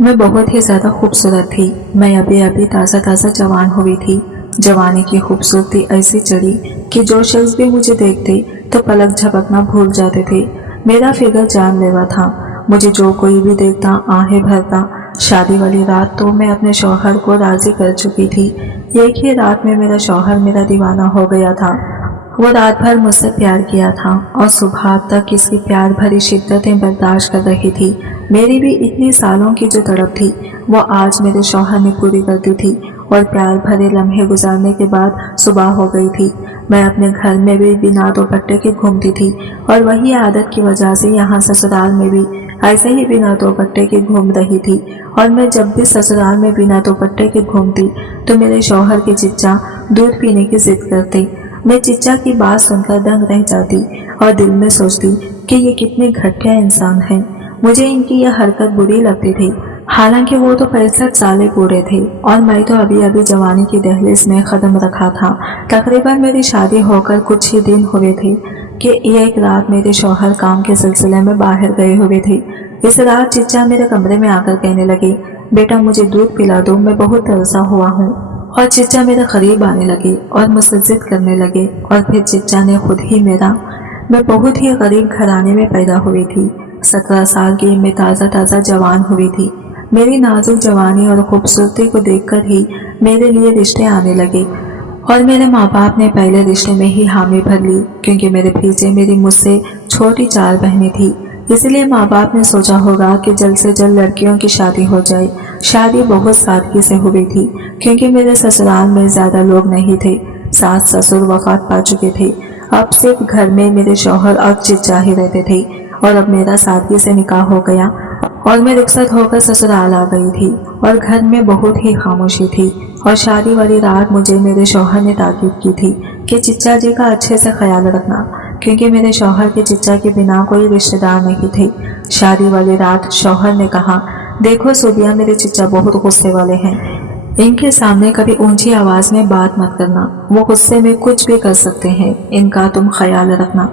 मैं बहुत ही ज़्यादा खूबसूरत थी। मैं अभी अभी ताज़ा ताज़ा जवान हुई थी। जवानी की खूबसूरती ऐसी चढ़ी कि जो शख्स भी मुझे देखते तो पलक झपकना भूल जाते थे। मेरा फिगर जानलेवा था। मुझे जो कोई भी देखता आहें भरता। शादी वाली रात तो मैं अपने शौहर को राज़ी कर चुकी थी। एक ही रात में मेरा शौहर मेरा दीवाना हो गया था। वो रात भर मुझसे प्यार किया था और सुबह तक इसकी प्यार भरी शिद्दतें बर्दाश्त कर रही थी। मेरी भी इतनी सालों की जो तड़प थी वो आज मेरे शौहर ने पूरी कर दी थी और प्यार भरे लम्हे गुजारने के बाद सुबह हो गई थी। मैं अपने घर में भी बिना दुपट्टे के घूमती थी और वही आदत की वजह से यहाँ ससुराल में भी ऐसे ही बिना दुपट्टे के घूम रही थी। और मैं जब भी ससुराल में बिना दुपट्टे के घूमती तो मेरे शौहर के चिच्चा दूध पीने की जिद करते। मैं चिच्चा की बात सुनकर दंग रह जाती और दिल में सोचती कि ये कितने घटिया इंसान हैं। मुझे इनकी यह हरकत बुरी लगती थी। हालांकि वो तो 65 साल बूढ़े थे और मैं तो अभी अभी जवानी की दहलीज में कदम रखा था। तकरीबन मेरी शादी होकर कुछ ही दिन हुए थे कि एक रात मेरे शौहर काम के सिलसिले में बाहर गए हुए थे। इस रात चिच्चा मेरे कमरे में आकर कहने लगे, बेटा मुझे दूध पिला दो, मैं बहुत तरसा हुआ हूँ। और चिच्चा मेरे करीब आने लगे और मुझसे जिद करने लगे और फिर चिच्चा ने खुद ही मैं बहुत ही गरीब घराने में पैदा हुई थी। 17 साल की मैं ताज़ा ताज़ा जवान हुई थी। मेरी नाजुक जवानी और खूबसूरती को देखकर ही मेरे लिए रिश्ते आने लगे और मेरे माँ बाप ने पहले रिश्ते में ही हामी भर ली, क्योंकि मेरे पीछे मेरी मुझसे छोटी 4 बहनें थी। इसलिए माँ बाप ने सोचा होगा कि जल्द से जल्द लड़कियों की शादी हो जाए। शादी बहुत सादगी से हुई थी, क्योंकि मेरे ससुराल में ज़्यादा लोग नहीं थे। सास ससुर वफात पा चुके थे। अब सिर्फ घर में मेरे शौहर और चिच्चा ही रहते थे और अब मेरा सादगी से निकाह हो गया और मैं रुखसत होकर ससुराल आ गई थी और घर में बहुत ही खामोशी थी। और शादी वाली रात मुझे मेरे शौहर ने ताकीद की थी कि चिच्चा जी का अच्छे से ख्याल रखना, क्योंकि मेरे शौहर के चिच्चा के बिना कोई रिश्तेदार नहीं थे। शादी वाली रात शौहर ने कहा, देखो सूबिया, मेरे चिच्चा बहुत गुस्से वाले हैं। इनके सामने कभी ऊंची आवाज में बात मत करना, वो गुस्से में कुछ भी कर सकते हैं। इनका तुम ख्याल रखना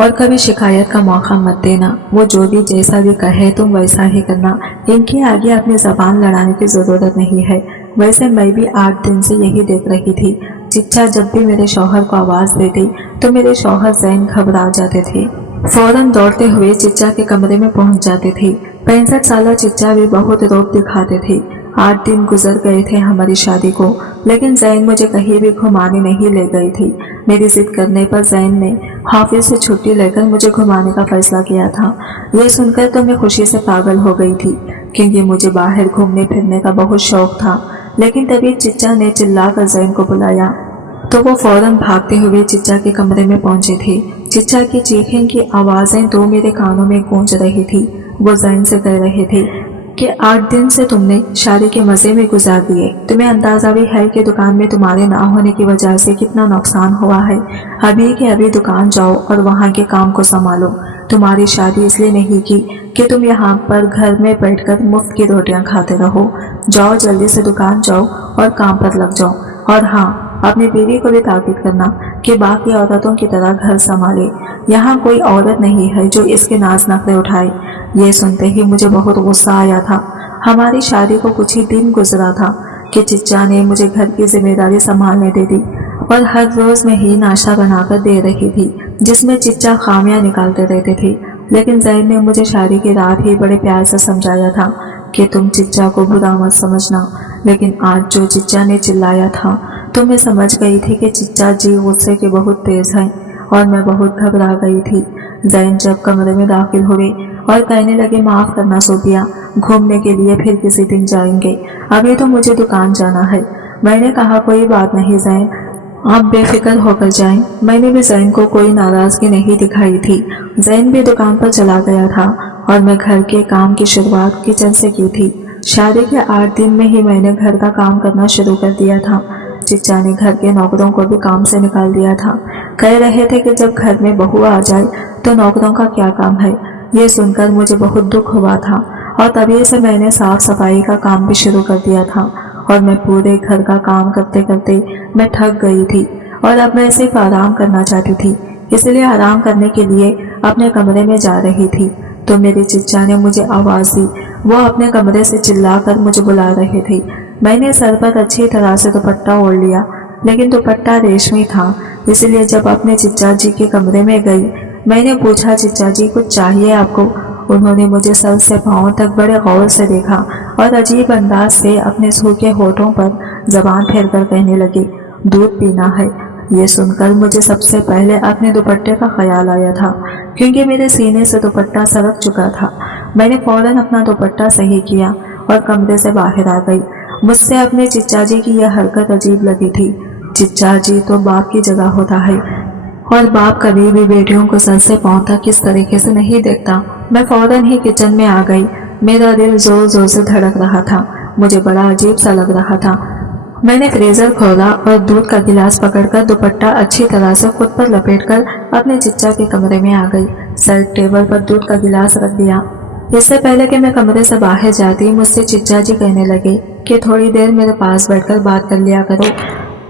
और कभी शिकायत का मौका मत देना। वो जो भी जैसा भी कहे तुम वैसा ही करना। इनके आगे अपनी जबान लड़ाने की जरूरत नहीं है। वैसे मैं भी 8 दिन से यही देख रही थी। चिच्चा जब भी मेरे शौहर को आवाज देते तो मेरे शौहर ज़हन घबरा जाते थे। फौरन दौड़ते हुए चिच्चा के कमरे में पहुंच जाते थे। 65 साला चिच्चा भी बहुत रौब दिखाते थे। 8 दिन गुजर गए थे हमारी शादी को, लेकिन ज़ैन मुझे कहीं भी घुमाने नहीं ले गई थी। मेरी जिद करने पर ज़ैन ने हाफिज से छुट्टी लेकर मुझे घुमाने का फैसला किया था। यह सुनकर तो मैं खुशी से पागल हो गई थी, क्योंकि मुझे बाहर घूमने फिरने का बहुत शौक था। लेकिन तभी चिच्चा ने चिल्लाकर ज़ैन को बुलाया तो वो फौरन भागते हुए चिच्चा के कमरे में पहुंचे थे। चिच्चा की चीखें की आवाज़ें तो मेरे कानों में गूंज रही थी। वो ज़ैन से कह रहे थे कि 8 दिन से तुमने शादी के मज़े में गुजार दिए। तुम्हें अंदाज़ा भी है कि दुकान में तुम्हारे ना होने की वजह से कितना नुकसान हुआ है। अभी के अभी दुकान जाओ और वहाँ के काम को संभालो। तुम्हारी शादी इसलिए नहीं की कि तुम यहाँ पर घर में बैठकर मुफ्त की रोटियाँ खाते रहो। जाओ, जल्दी से दुकान जाओ और काम पर लग जाओ। और हाँ, अपनी बीवी को भी ताकीद करना कि बाकी औरतों की तरह घर संभाले। यहाँ कोई औरत नहीं है जो इसके नाज नखरे उठाए। ये सुनते ही मुझे बहुत गुस्सा आया था। हमारी शादी को कुछ ही दिन गुजरा था कि चिच्चा ने मुझे घर की जिम्मेदारी संभालने दे दी और हर रोज में ही नाश्ता बनाकर दे रही थी, जिसमें चिच्चा खामियां निकालते रहते थे। लेकिन ज़ैन ने मुझे शादी की रात ही बड़े प्यार से समझाया था कि तुम चिच्चा को बुरा मत समझना। लेकिन आज जो चिच्चा ने चिल्लाया था तो मैं समझ गई थी कि चिच्चा जी गुस्से के बहुत तेज हैं और मैं बहुत घबरा गई थी। ज़ैन जब कमरे में दाखिल हुए और कहने लगे, माफ़ करना सोबिया, घूमने के लिए फिर किसी दिन जाएंगे, अभी तो मुझे दुकान जाना है। मैंने कहा, कोई बात नहीं ज़ैन, आप बेफिक्र होकर जाएं। मैंने भी ज़ैन को कोई नाराज़गी नहीं दिखाई थी। ज़ैन भी दुकान पर चला गया था और मैं घर के काम की शुरुआत किचन से की थी। शादी के 8 दिन में ही मैंने घर का काम करना शुरू कर दिया था। चिच्चा ने घर के नौकरों को भी काम से निकाल दिया था। कह रहे थे कि जब घर में बहू आ जाए तो नौकरों का क्या काम है। ये सुनकर मुझे बहुत दुख हुआ था और तभी से मैंने साफ सफाई का काम भी शुरू कर दिया था और मैं पूरे घर का काम करते करते मैं थक गई थी और अब मैं सिर्फ आराम करना चाहती थी। इसलिए आराम करने के लिए अपने कमरे में जा रही थी तो मेरे चिच्चा ने मुझे आवाज़ दी वो अपने कमरे से चिल्लाकर मुझे बुला रहे थे। मैंने सर पर अच्छी तरह से दुपट्टा ओढ़ लिया, लेकिन दुपट्टा रेशमी था, इसलिए जब अपने चिच्चा जी के कमरे में गई, मैंने पूछा, चिच्चा जी कुछ चाहिए आपको? उन्होंने मुझे सर से पांव तक बड़े गौर से देखा और अजीब अंदाज से अपने सूखे होठों पर जबान फेरकर कहने लगे, दूध पीना है। ये सुनकर मुझे सबसे पहले अपने दुपट्टे का ख्याल आया था, क्योंकि मेरे सीने से दुपट्टा सरक चुका था। मैंने फौरन अपना दुपट्टा सही किया और कमरे से बाहर आ गई। मुझसे अपने चिच्चा जी की यह हरकत अजीब लगी थी। चिच्चा जी तो बाप की जगह होता है और बाप कभी भी बेटियों को सर से पांव तक किस तरीके से नहीं देखता। मैं फौरन ही किचन में आ गई। मेरा दिल जोर जोर से धड़क रहा था, मुझे बड़ा अजीब सा लग रहा था। मैंने फ्रीजर खोला और दूध का गिलास पकड़कर दुपट्टा अच्छी तरह से खुद पर लपेटकर अपने चिच्चा के कमरे में आ गई। साइड टेबल पर दूध का गिलास रख दिया। इससे पहले कि मैं कमरे से बाहर जाती, मुझसे चिच्चा जी कहने लगे कि थोड़ी देर मेरे पास बैठकर बात कर लिया करो।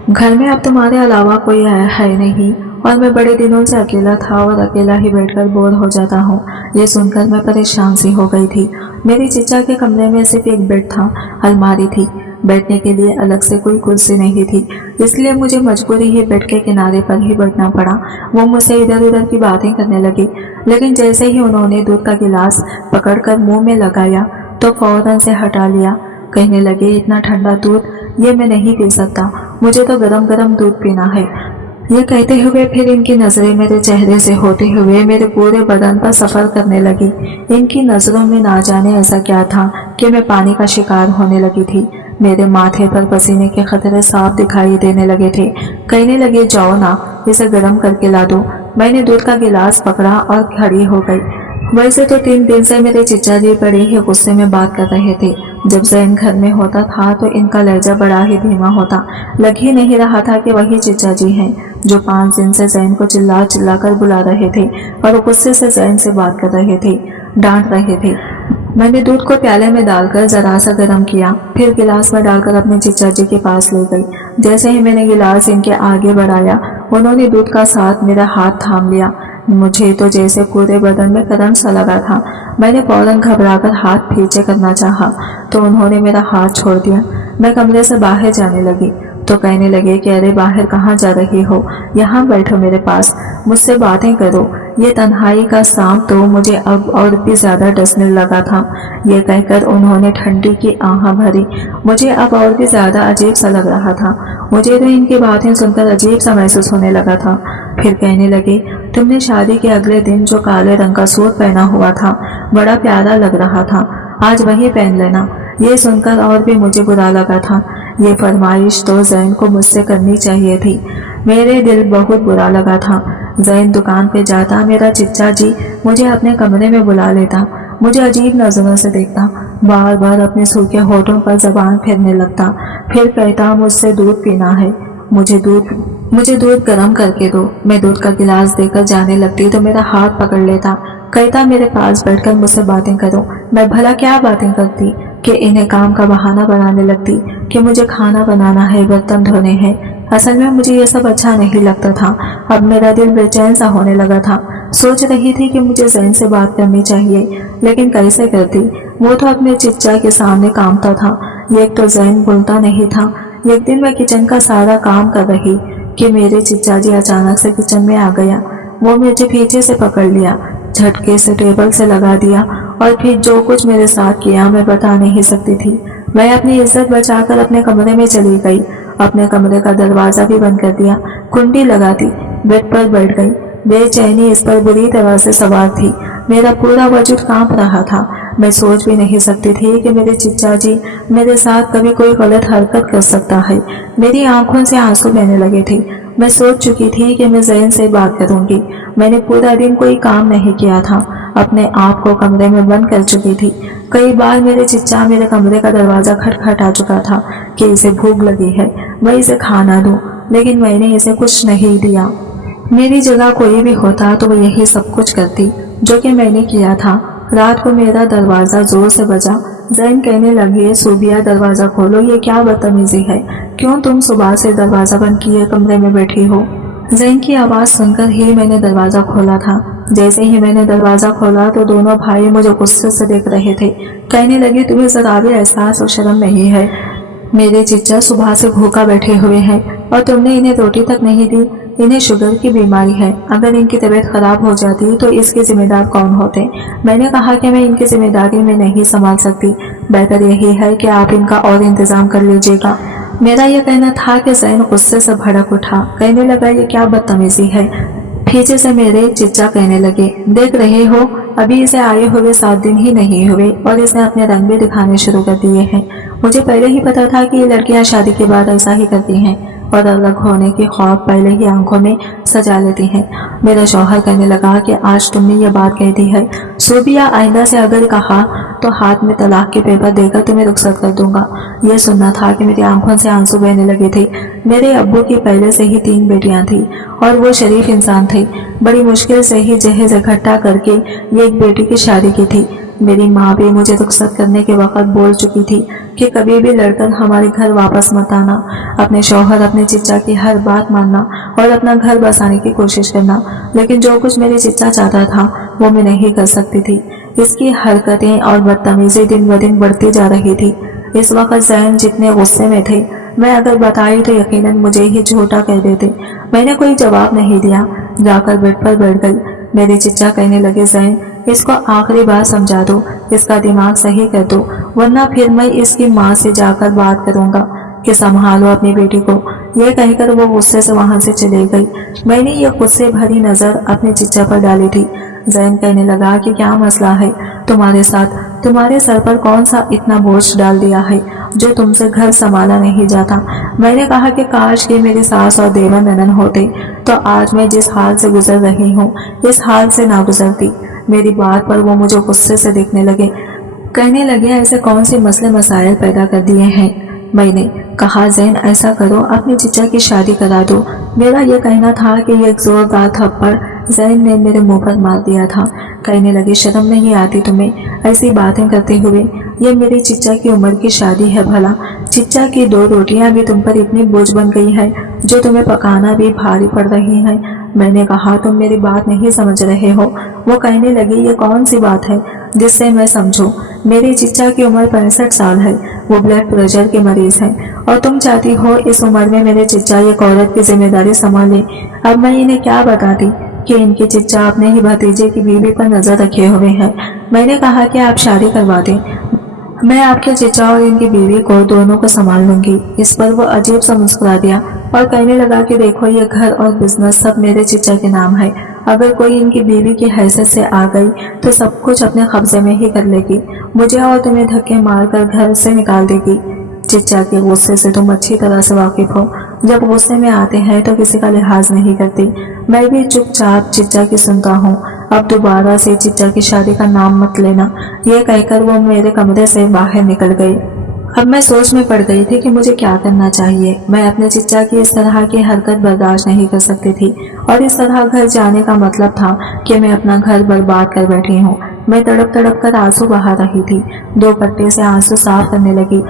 घर में अब तुम्हारे अलावा कोई है नहीं और मैं बड़े दिनों से अकेला था और अकेला ही बैठकर बोर हो जाता हूँ। ये सुनकर मैं परेशान सी हो गई थी। मेरी चिच्चा के कमरे में सिर्फ एक बेड था, अलमारी थी, बैठने के लिए अलग से कोई कुर्सी नहीं थी, इसलिए मुझे मजबूरी ही बेड के किनारे पर ही बैठना पड़ा। वो मुझसे इधर उधर की बातें करने लगे, लेकिन जैसे ही उन्होंने दूध का गिलास पकड़कर मुंह में लगाया तो फौरन से हटा लिया। कहने लगे, इतना ठंडा दूध ये मैं नहीं पी सकता, मुझे तो गरम गरम दूध पीना है। ये कहते हुए फिर इनकी नजरें मेरे चेहरे से होते हुए मेरे पूरे बदन पर सफर करने लगी। इनकी नजरों में ना जाने ऐसा क्या था कि मैं पानी का शिकार होने लगी थी। मेरे माथे पर पसीने के खतरे साफ दिखाई देने लगे थे। कहने लगे, जाओ ना, इसे गर्म करके ला दो। मैंने दूध का गिलास पकड़ा और खड़ी हो गई। वैसे तो 3 दिन से मेरे चिच्चा जी बड़े ही गुस्से में बात कर रहे थे। जब जैन घर में होता था तो इनका लहजा बड़ा ही धीमा होता। लग ही नहीं रहा था कि वही चिच्चा जी हैं जो 5 दिन से जैन को चिल्ला चिल्ला कर बुला रहे थे और गुस्से से जैन से बात कर रहे थे, डांट रहे थे। मैंने दूध को प्याले में डालकर जरा सा गर्म किया, फिर गिलास में डालकर अपने चिच्चा जी के पास ले गई। जैसे ही मैंने गिलास इनके आगे बढ़ाया, उन्होंने दूध का साथ मेरा हाथ थाम लिया। मुझे तो जैसे पूरे बदन में करंट सा लगा था। मैंने फौरन घबराकर हाथ पीछे करना चाहा तो उन्होंने मेरा हाथ छोड़ दिया। मैं कमरे से बाहर जाने लगी तो कहने लगे कि अरे बाहर कहाँ जा रही हो, यहाँ बैठो मेरे पास, मुझसे बातें करो। ये तन्हाई का सांप तो मुझे अब और भी ज्यादा डसने लगा था। ये कहकर उन्होंने ठंडी की आह भरी। मुझे अब और भी ज्यादा अजीब सा लग रहा था। मुझे तो इनकी बातें सुनकर अजीब सा महसूस होने लगा था। फिर कहने लगे, तुमने शादी के अगले दिन जो काले रंग का सूट पहना हुआ था बड़ा प्यारा लग रहा था, आज वही पहन लेना। ये सुनकर और भी मुझे बुरा लगा था। ये फरमाइश तो जैन को मुझसे करनी चाहिए थी। मेरे दिल बहुत बुरा लगा था। जैन दुकान पे जाता, मेरा चिच्चा जी मुझे अपने कमरे में बुला लेता, मुझे अजीब नजरों से देखता, बार बार अपने सूखे होठों पर जबान फेरने लगता, फिर कहता मुझसे दूध पीना है, मुझे दूध गर्म करके दो। मैं दूध का गिलास देकर जाने लगती तो मेरा हाथ पकड़ लेता, कहता मेरे पास बैठकर मुझसे बातें करो। मैं भला क्या बातें करती कि इन्हें काम का बहाना बनाने लगती कि मुझे खाना बनाना है, बर्तन धोने हैं। असल में मुझे ये सब अच्छा नहीं लगता था। अब मेरा दिल बेचैन सा होने लगा था। सोच रही थी कि मुझे जैन से बात करनी चाहिए, लेकिन कैसे करती? वो तो अपने चिच्चा के सामने कामता था। एक तो जैन बोलता नहीं था। एक दिन मैं किचन का सारा काम कर रही कि मेरे चिच्चा जी अचानक से किचन में आ गया। वो मुझे पीछे से पकड़ लिया, झटके से टेबल से लगा दिया और फिर जो कुछ मेरे साथ किया मैं बता नहीं सकती थी। मैं अपनी इज्जत बचाकर अपने कमरे में चली गई। अपने कमरे का दरवाजा भी बंद कर दिया, कुंडी लगा दी, बेड पर बैठ गई। बेचैनी इस पर बुरी तरह से सवार थी। मेरा पूरा वजूद कांप रहा था। मैं सोच भी नहीं सकती थी कि मेरे चिच्चा जी मेरे साथ कभी कोई गलत हरकत कर सकता है। मेरी आंखों से आंसू बहने लगे थे। मैं सोच चुकी थी कि मैं जैन से बात करूंगी। मैंने पूरा दिन कोई काम नहीं किया था, अपने आप को कमरे में बंद कर चुकी थी। कई बार मेरे चिच्चा मेरे कमरे का दरवाजा खटखटा चुका था कि इसे भूख लगी है, मैं इसे खाना दूं, लेकिन मैंने इसे कुछ नहीं दिया। मेरी जगह कोई भी होता तो वो यही सब कुछ करती जो कि मैंने किया था। रात को मेरा दरवाजा जोर से बजा। जैन कहने लगे, सूबिया दरवाजा खोलो, ये क्या बदतमीजी है, क्यों तुम सुबह से दरवाजा बंद किए कमरे में बैठी हो? जैन की आवाज सुनकर ही मैंने दरवाजा खोला था। जैसे ही मैंने दरवाजा खोला तो दोनों भाई मुझे गुस्से से देख रहे थे। कहने लगे, तुम्हें जरा भी एहसास और शर्म नहीं है? मेरे चच्चा सुबह से भूखा बैठे हुए हैं और तुमने इन्हें रोटी तक नहीं दी। इन्हें शुगर की बीमारी है, अगर इनकी तबीयत खराब हो जाती तो इसके जिम्मेदार कौन होते? मैंने कहा कि मैं इनकी जिम्मेदारी में नहीं संभाल सकती, बेहतर यही है कि आप इनका और इंतजाम कर लीजिएगा। मेरा यह कहना था कि ज़ैन गुस्से से भड़क उठा। कहने लगा, ये क्या बदतमीजी है? पीछे से मेरे चच्चा कहने लगे, देख रहे हो, अभी इसे आए हुए 7 दिन ही नहीं हुए और इसने अपने रंग भी दिखाने शुरू कर दिए हैं। मुझे पहले ही पता था कि ये लड़कियां शादी के बाद ऐसा ही करती हैं और अलग होने की खौफ पहले ही आंखों में सजा लेती हैं। मेरा शौहर कहने लगा कि आज तुमने ये बात कह दी है, सूबिया आइंदा से अगर कहा तो हाथ में तलाक के पेपर देकर तुम्हें रुखसत कर दूंगा। ये सुनना था कि मेरी आंखों से आंसू बहने लगे थे। मेरे अब्बू की पहले से ही 3 बेटियां थी और वो शरीफ इंसान थे। बड़ी मुश्किल से ही जहेज इकट्ठा करके ये एक बेटी की शादी की थी। मेरी माँ भी मुझे रुखसत करने के वक्त बोल चुकी थी कि कभी भी लड़कर हमारे घर वापस मत आना, अपने शौहर अपने चिच्चा की हर बात मानना और अपना घर बसाने की कोशिश करना। लेकिन जो कुछ मेरे चिच्चा चाहता था वो मैं नहीं कर सकती थी। इसकी हरकतें और बदतमीजी दिन ब दिन बढ़ती जा रही थी। इस वक्त ज़ैन जितने गुस्से में थे, मैं अगर बताई तो यकीनन मुझे ही झूठा कह देते। मैंने कोई जवाब नहीं दिया, जाकर बेड पर बैठ गई। मेरे चिच्चा कहने लगे, ज़ैन इसको आखिरी बार समझा दो, इसका दिमाग सही कर दो, वरना फिर मैं इसकी माँ से जाकर बात करूंगा कि संभालो अपनी बेटी को। यह कहकर वो गुस्से से वहां से चले गई। मैंने ये गुस्से भरी नजर अपने चिच्चा पर डाली थी। ज़ैन कहने लगा कि क्या मसला है तुम्हारे साथ? तुम्हारे सर पर कौन सा इतना बोझ डाल दिया है जो तुमसे घर संभाला नहीं जाता? मैंने कहा कि काश के मेरी सास और देवर ननन होते तो आज मैं जिस हाल से गुजर रही हूँ इस हाल से ना गुजरती। मेरी बात पर वो मुझे गुस्से से देखने लगे। कहने लगे, ऐसे कौन से मसले मसाइल पैदा कर दिए हैं? मैंने कहा, ज़ैन ऐसा करो, अपने चिच्चा की शादी करा दो। मेरा यह कहना था कि एक जोरदार थप्पड़ ज़ैन ने मेरे मुंह पर मार दिया था। कहने लगे, शर्म नहीं आती तुम्हें ऐसी बातें करते हुए? ये मेरे चिच्चा की उम्र की शादी है भला। चिच्चा की 2 रोटियां भी तुम पर इतनी बोझ बन गई है जो तुम्हें पकाना भी भारी पड़ रही है। मैंने कहा, तुम मेरी बात नहीं समझ रहे हो। वो कहने लगी, ये कौन सी बात है जिससे मैं समझूं? मेरे चिच्चा की उम्र 65 साल है, वो ब्लड प्रेशर के मरीज हैं और तुम चाहती हो इस उम्र में मेरे चिच्चा एक औरत की जिम्मेदारी संभाले। अब मैं इन्हें क्या बताती कि इनके चिच्चा अपने ही भतीजे की बीवी पर नजर रखे हुए हैं। मैंने कहा कि आप शादी करवा दें, मैं आपके चिच्चा और इनकी बीवी को दोनों को संभाल लूंगी। इस पर वो अजीब सा मुस्कुरा दिया और कहने लगा कि देखो, ये घर और बिजनेस सब मेरे चिच्चा के नाम है। अगर कोई इनकी बीवी की हैसियत से आ गई तो सब कुछ अपने कब्जे में ही कर लेगी, मुझे और तुम्हें धक्के मारकर घर से निकाल देगी। चिच्चा के गुस्से से तुम अच्छी तरह से वाकिफ हो। जब गुस्से में आते हैं तो किसी का लिहाज नहीं करती। मैं भी चुपचाप चिच्चा की सुनता हूँ। अब दोबारा से चिच्चा की शादी का नाम मत लेना। ये कहकर वो मेरे कमरे से बाहर निकल गई। अब मैं सोच में पड़ गई थी कि मुझे क्या करना चाहिए। मैं अपने चिच्चा की इस तरह की हरकत बर्दाश्त नहीं कर सकती थी और इस तरह घर जाने का मतलब था कि मैं अपना घर बर्बाद कर बैठी हूँ। मैं तड़प तड़प कर आंसू बहा रही थी। 2 पट्टे से आंसू साफ करने लगी।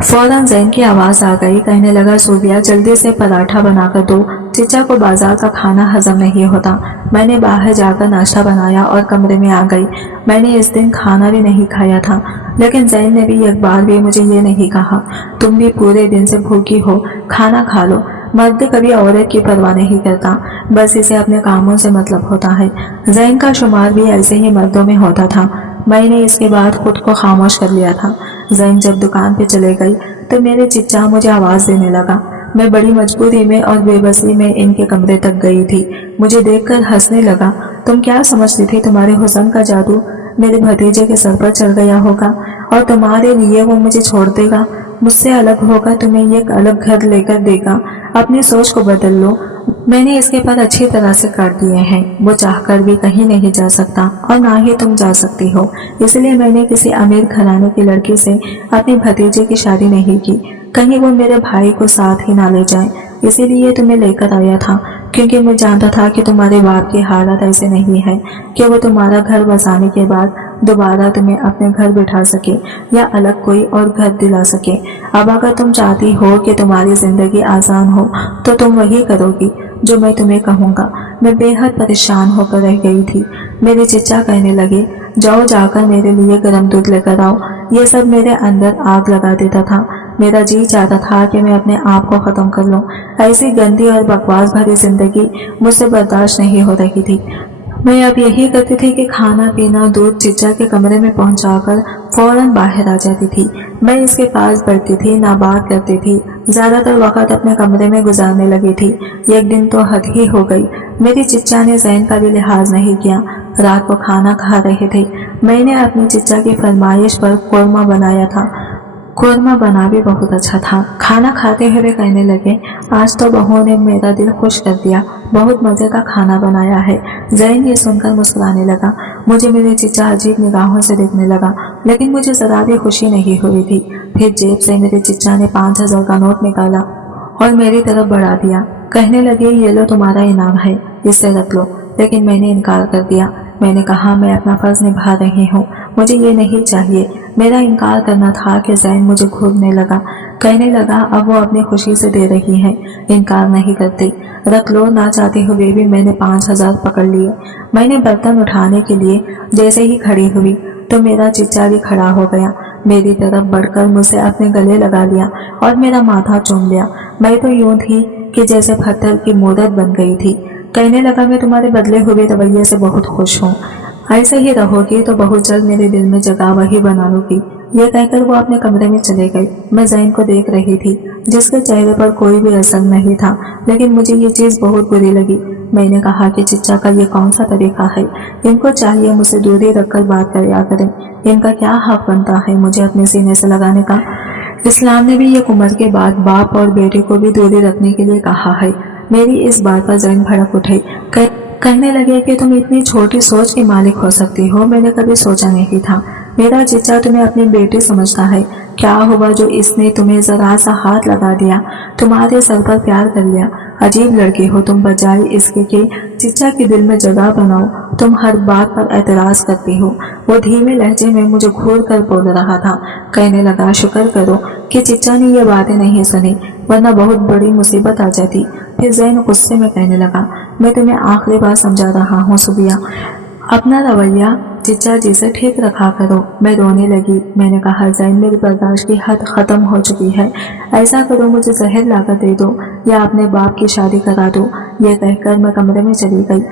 फौरन ज़ैन की आवाज आ गई। कहने लगा, सूबिया जल्दी से पराठा बनाकर दो, चिच्चा को बाजार का खाना हजम नहीं होता। मैंने बाहर जाकर नाश्ता बनाया और कमरे में आ गई। मैंने इस दिन खाना भी नहीं खाया था, लेकिन ज़ैन ने भी एक बार भी मुझे ये नहीं कहा, तुम भी पूरे दिन से भूखी हो, खाना खा लो। मर्द कभी औरत की परवाह नहीं करता, बस इसे अपने कामों से मतलब होता है। ज़ैन का शुमार भी ऐसे ही मर्दों में होता था। मैंने इसके बाद खुद को खामोश कर लिया था। ज़ैन जब दुकान पे चले गई तो मेरे चिच्चा मुझे आवाज़ देने लगा। मैं बड़ी मजबूरी में और बेबसी में इनके कमरे तक गई थी। मुझे देखकर हंसने लगा। तुम क्या समझती थी तुम्हारे हुस्न का जादू मेरे भतीजे के सर पर चढ़ गया होगा और तुम्हारे लिए वो मुझे छोड़ देगा, मुझसे अलग होगा, तुम्हें एक अलग घर लेकर देगा। अपनी सोच को बदल लो। मैंने इसके पर अच्छी तरह से काट दिए हैं। वो चाहकर भी कहीं नहीं जा सकता और ना ही तुम जा सकती हो। इसलिए मैंने किसी अमीर घराने की लड़की से अपने भतीजे की शादी नहीं की, कहीं वो मेरे भाई को साथ ही ना ले जाए। इसीलिए तुम्हें लेकर आया था, क्योंकि मैं जानता था कि तुम्हारे बाप की हालत ऐसे नहीं है कि वो तुम्हारा घर बसाने के बाद दोबारा तुम्हें अपने घर बिठा सके या अलग कोई और घर दिला सके। अब अगर तुम चाहती हो कि तुम्हारी जिंदगी आसान हो तो तुम वही करोगी। जो मैं तुम्हें कहूँगा। मैं बेहद परेशान होकर रह गई थी। मेरे चचा कहने लगे, जाओ जाकर मेरे लिए गर्म दूध लेकर आओ। ये सब मेरे अंदर आग लगा देता था। मेरा जी चाहता था कि मैं अपने आप को ख़त्म कर लूं। ऐसी गंदी और बकवास भरी जिंदगी मुझसे बर्दाश्त नहीं हो रही थी। मैं अब यही करती थी कि खाना पीना दूध चिच्चा के कमरे में पहुंचाकर फौरन बाहर आ जाती थी। मैं इसके पास बढ़ती थी, ना बात करती थी, ज्यादातर वक्त अपने कमरे में गुजारने लगी थी। एक दिन तो हद ही हो गई। मेरी चिच्चा ने ज़ैन का भी लिहाज नहीं किया। रात को खाना खा रहे थे। मैंने अपनी चिच्चा की फरमाइश पर कौरमा बनाया था। कौरमा बना भी बहुत अच्छा था। खाना खाते हुए कहने लगे, आज तो बहू ने मेरा दिल खुश कर दिया, बहुत मज़े का खाना बनाया है। ज़ैन ये सुनकर मुस्कुराने लगा। मुझे मेरे चचा अजीब निगाहों से देखने लगा, लेकिन मुझे ज़रा भी खुशी नहीं हुई थी। फिर जेब से मेरे चचा ने 5,000 का नोट निकाला और मेरी तरफ बढ़ा दिया। कहने लगे, ये लो तुम्हारा इनाम है, इसे रख लो। लेकिन मैंने इनकार कर दिया। मैंने कहा, मैं अपना फर्ज निभा रही हूँ, मुझे ये नहीं चाहिए। मेरा इनकार करना था कि ज़ैन मुझे घूरने लगा। कहने लगा, अब वो अपनी खुशी से दे रही है, इनकार नहीं करती, रख लो। ना चाहते हुए भी मैंने 5,000 पकड़ लिए। मैंने बर्तन उठाने के लिए जैसे ही खड़ी हुई तो मेरा चिच्चा भी खड़ा हो गया। मेरी तरफ बढ़कर मुझसे अपने गले लगा लिया और मेरा माथा चूम लिया। मैं तो यूं थी कि जैसे पत्थर की मूरत बन गई थी। कहने लगा, मैं तुम्हारे बदले हुए रवैये से बहुत खुश हूँ। ऐसे ही रहोगी तो बहुत जल्द मेरे दिल में जगह वही बना लूंगी। यह कहकर वो अपने कमरे में चले गए। मैं ज़ैन को देख रही थी, जिसके चेहरे पर कोई भी असर नहीं था, लेकिन मुझे ये चीज़ बहुत बुरी लगी। मैंने कहा कि चिच्चा का ये कौन सा तरीका है? इनको चाहिए मुझसे दूरी रखकर बात किया करें। इनका क्या हक बनता है मुझे अपने सीने से लगाने का? इस्लाम ने भी एक उम्र के बाद बाप और बेटे को भी दूरी रखने के लिए कहा है। मेरी इस बात पर ज़ैन भड़क उठे। कहने लगे कि तुम इतनी छोटी सोच के मालिक हो सकती हो, मैंने कभी सोचा नहीं था। मेरा चिच्चा तुम्हें अपनी बेटी समझता है। क्या हुआ जो इसने तुम्हें जरा सा हाथ लगा दिया, तुम्हारे सर पर प्यार कर लिया? अजीब लड़की हो तुम। बजाय इसके कि चिच्चा के दिल में जगह बनाओ, तुम हर बात पर एतराज करती हो। वो धीमे लहजे में मुझे घूर कर बोल रहा था। कहने लगा, शुक्र करो कि चिच्चा ने ये बातें नहीं सुनी, वरना बहुत बड़ी मुसीबत आ जाती। फिर ज़ैन गुस्से में कहने लगा, मैं तुम्हें आखिरी बार समझा रहा हूँ सुबिया, अपना रवैया चिच्चा जी से ठीक रखा करो। मैं रोने लगी। मैंने कहा, ज़ैन मेरी बर्दाश्त की हद ख़त्म हो चुकी है। ऐसा करो, मुझे जहर लाकर दे दो या अपने बाप की शादी करा दो। ये कहकर मैं कमरे में चली गई।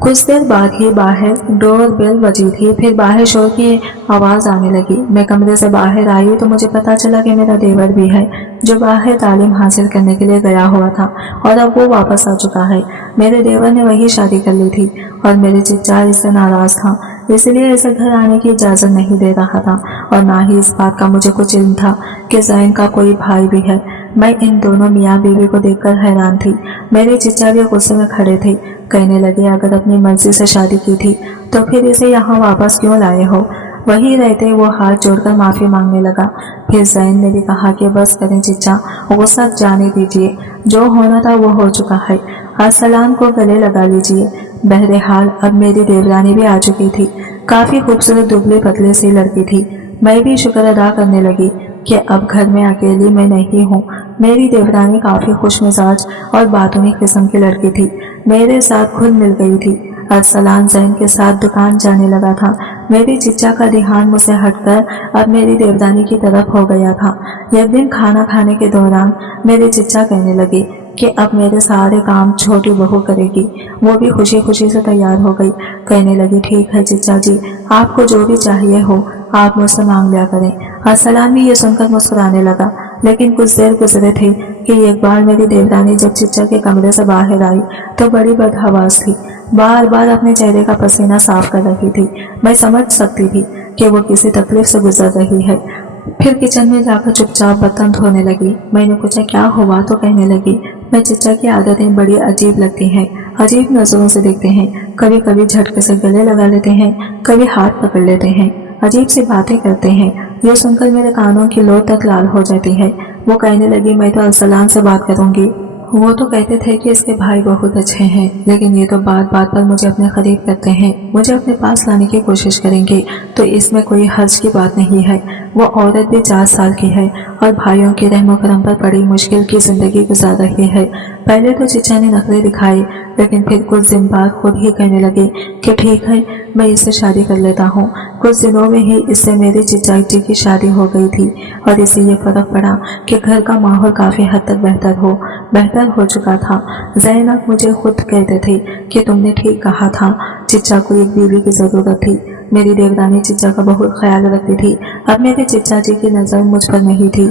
कुछ देर बाद ही बाहर डोर बेल बजी थी। फिर बाहर शोर की आवाज़ आने लगी। मैं कमरे से बाहर आई तो मुझे पता चला कि मेरा देवर भी है, जो बाहर तालीम हासिल करने के लिए गया हुआ था और अब वो वापस आ चुका है। मेरे देवर ने वही शादी कर ली थी और मेरे चिच्चा इससे नाराज़ था, इसलिए इसे घर आने की इजाज़त नहीं दे रहा था। और ना ही इस बात का मुझे कुछ इल्म था कि ज़ैन का कोई भाई भी है। मैं इन दोनों मियाँ बीवी को देखकर हैरान थी। मेरे चिच्चा भी गुस्से में खड़े थे। कहने लगे, अगर अपनी मर्जी से शादी की थी तो फिर इसे यहाँ वापस क्यों लाए हो? वही रहते वो हाथ जोड़कर माफ़ी मांगने लगा। फिर ज़ैन ने भी कहा कि बस करें चिच्चा, गुस्सा जाने दीजिए, जो होना था वो हो चुका है। अस्सलाम को गले लगा लीजिए। बहरहाल अब मेरी देवरानी भी आ चुकी थी। काफ़ी खूबसूरत दुबले पतले सी लड़की थी। मैं भी शुक्र अदा करने लगी कि अब घर में अकेली मैं नहीं हूँ। मेरी देवरानी काफ़ी खुश मिजाज और बातूनी किस्म की लड़की थी। मेरे साथ घुल मिल गई थी। अरसलान ज़ैन के साथ दुकान जाने लगा था। मेरी चिच्चा का ध्यान मुझसे हटकर अब मेरी देवरानी की तरफ हो गया था। एक दिन खाना खाने के दौरान मेरे चिच्चा कहने लगे कि अब मेरे सारे काम छोटी बहू करेगी। वो भी खुशी खुशी से तैयार हो गई। कहने लगी, ठीक है चिच्चा जी, आपको जो भी चाहिए हो आप मुझसे मांग लिया करें। अस्सलाम भी ये सुनकर मुस्कुराने लगा। लेकिन कुछ देर गुजरे थे कि एक बार मेरी देवरानी जब चिच्चा के कमरे से बाहर आई तो बड़ी बदहवास थी। बार बार अपने चेहरे का पसीना साफ कर रही थी। मैं समझ सकती थी कि वो किसी तकलीफ से गुजर रही है। फिर किचन में जाकर चुपचाप बर्तन धोने लगी। मैंने पूछा, क्या हुआ? तो कहने लगी, मैं चिच्चा की आदतें बड़ी अजीब लगती हैं, अजीब नजरों से देखते हैं। कभी कभी झटके से गले लगा लेते हैं, कभी हाथ पकड़ लेते हैं, अजीब सी बातें करते हैं। ये सुनकर मेरे कानों की लो तक लाल हो जाती है। वो कहने लगी, मैं तो अरसलान से बात करूंगी। वो तो कहते थे कि इसके भाई बहुत अच्छे हैं, लेकिन ये तो बात बात पर मुझे अपने करीब करते हैं, मुझे अपने पास लाने की कोशिश करेंगे, तो इसमें कोई हर्ज की बात नहीं है। वो औरत भी 4 साल की है और भाइयों के रहमो करम पर बड़ी मुश्किल की ज़िंदगी गुजार रही है। पहले तो चचा ने नखरे दिखाए, लेकिन फिर कुछ दिन बाद खुद ही कहने लगे कि ठीक है, मैं इससे शादी कर लेता हूँ। कुछ दिनों में ही इससे मेरे चचा जी की शादी हो गई थी और इससे ये फर्क पड़ा कि घर का माहौल काफी हद तक बेहतर हो चुका था। ज़ैनब मुझे खुद कहते थे कि तुमने ठीक कहा था, चचा को एक बीवी की जरूरत थी। मेरी देवरानी चचा का बहुत ख्याल रखती थी। अब मेरे चचा जी की नजर मुझ पर नहीं थी।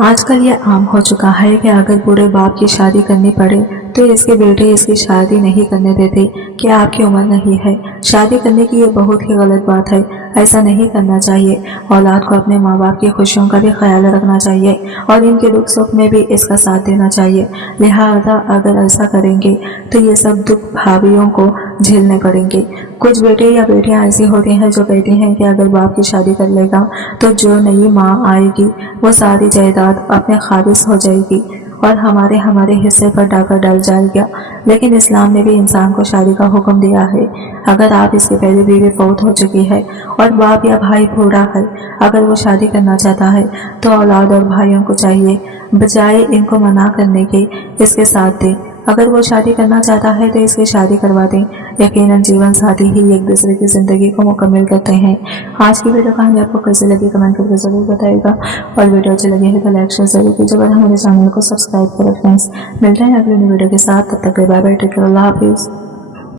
आजकल ये आम हो चुका है कि अगर बूढ़े बाप की शादी करनी पड़े तो इसके बेटे इसकी शादी नहीं करने देते कि आपकी उम्र नहीं है। शादी करने की ये बहुत ही गलत बात है, ऐसा नहीं करना चाहिए। औलाद को अपने माँ बाप की खुशियों का भी ख्याल रखना चाहिए और इनके दुख सुख में भी इसका साथ देना चाहिए। लिहाजा अगर ऐसा करेंगे तो ये सब दुख भाभियों को झेलने पड़ेंगे। कुछ बेटे या बेटियां ऐसी होती हैं जो कहती हैं कि अगर बाप की शादी कर लेगा तो जो नई माँ आएगी वो सारी जायदाद अपने खारिज हो जाएगी और हमारे हिस्से पर डाका डल जाएगा। लेकिन इस्लाम ने भी इंसान को शादी का हुक्म दिया है। अगर आप इसकी पहली बीवी फौत हो चुकी है और बाप या भाई बूढ़ा है, अगर वो शादी करना चाहता है तो औलाद और भाइयों को चाहिए बजाय इनको मना करने के इसके साथ दें। अगर वो शादी करना चाहता है तो इसकी शादी करवा दें। यकीनन जीवन साथी ही एक दूसरे की जिंदगी को मुकम्मल करते हैं। आज की वीडियो कहानी आपको कैसे लगी कमेंट करके जरूर बताइएगा और वीडियो अच्छी लगी है तो लाइक शेयर जरूर कीजिएगा और हमारे चैनल को सब्सक्राइब करें फ्रेंड्स। मिलते हैं अगली वीडियो के साथ, तब तक बाय बाय, टेक केयर, अल्लाह हाफिज़।